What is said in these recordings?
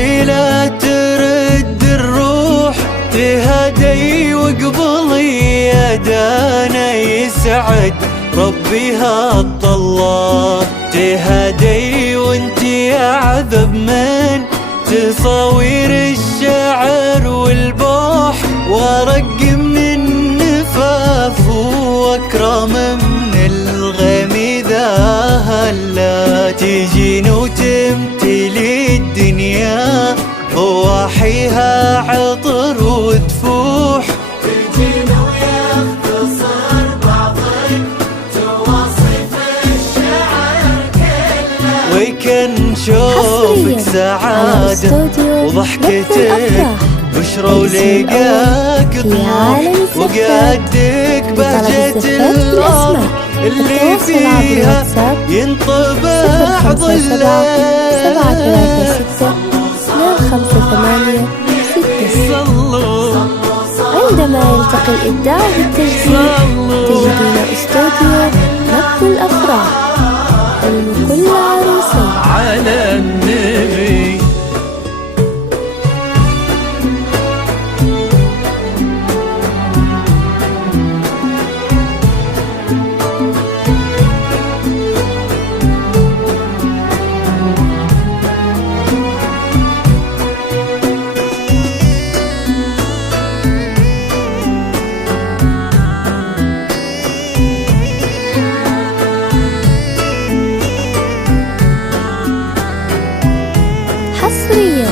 فضيلة ترد الروح، تهدي وقبلي يدانا يسعد ربي هالطلة. تهدي وانتي اعذب من تصاوير الشعر والبوح، وارق من النفاف واكرم من الغيم اذا هلا. تجين وتمتلي الدنيا بواحيها عطر وتفوح، تجين ويختصر بعضك تواصف الشعر كله، ويكن شوفك سعادة وضحكتك بشرى ولقاك طموح، وقدك بهجة الأرض اللي فيها ينطبع ظلك. 736 عندما يلتقي الإبداع بالتجديد تجدون استوديو نبض الأفراح، حلم كل عروسين على النبي. حصريا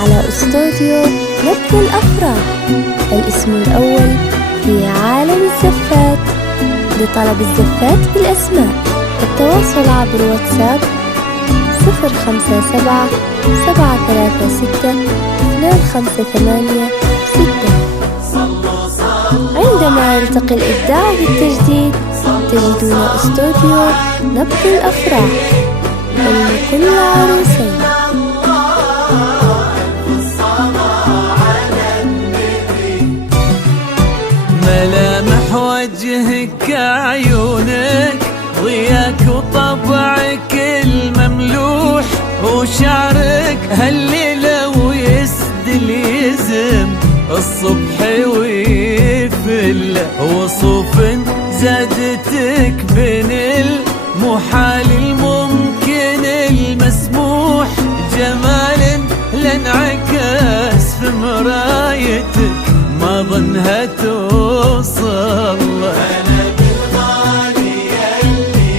على استوديو نبض الأفراح، الاسم الأول في عالم الزفات. لطلب الزفات بالأسماء التواصل عبر واتساب 057 736 2586. عندما يلتقي الإبداع بالتجديد تجدون استوديو نبض الأفراح، حلم كل عروسين. ملامح وجهك عيونك ضياك وطبعك المملوح، وشعرك هالليلة ويسدل يزم الصبح ويفل. وصوف زادتك بين المحال الممكن المسموح، جمال لانعكس في مرايتك ما ظنها توصل. أنا بالغالي اللي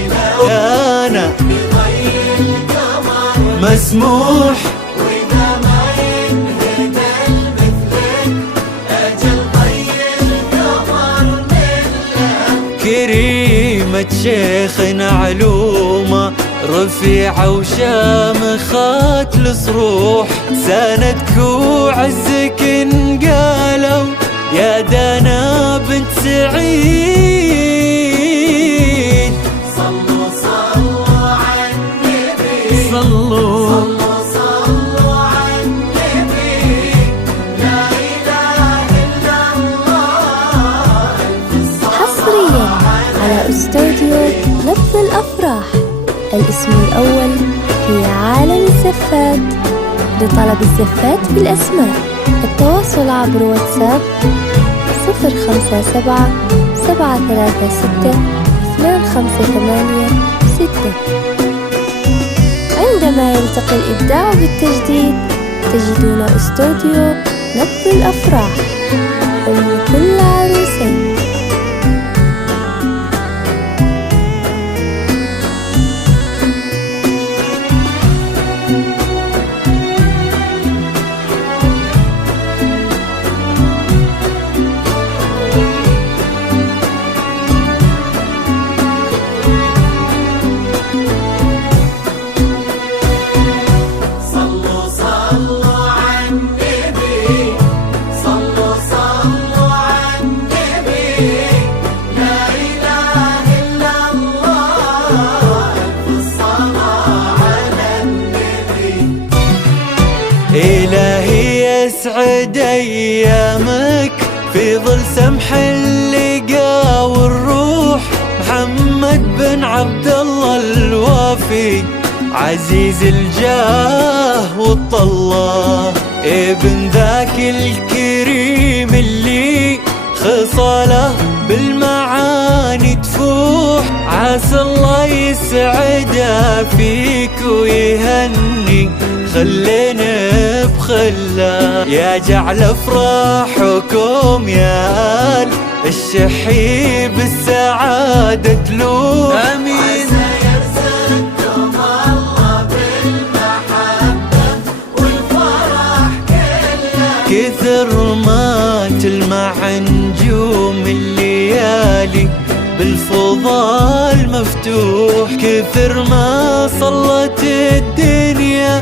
أنا بضي القمر مسموح، وإذا ما ينهدى مثلك أجل ضي القمر منك. كريمة شيخ علومة رفيعة وشامخات الصروح، سندك وعزك انقالوا يا دانا بنت سعيد. صلوا على النبي، صلوا صلوا على النبي، لا إله إلا الله. حصريا على استوديو نبض الأفراح، الاسم الأول في عالم الزفات. لطلب الزفات بالأسماء التواصل عبر واتساب 057 736 2586. عندما يلتقي الإبداع بالتجديد تجدون استوديو نبض الأفراح، حلم كل عروسين. إلهي يسعد أيامك في ظل سمح اللقا والروح. محمد بن عبد الله الوافي عزيز الجاه والطلة، ابن ذاك الكريم اللي خصاله بالمعاني تفوح. عسى الله يسعده فيك ويهني خلينا بخله، يا جعل افراحكم يا آل الشحي بالسعادة تلوح. امين. عسى يرزقكم الله بالمحبة والفرح كله، كثر ما تلمع نجوم الليالي بالفضال مفتوح، كثر ما صلت الدنيا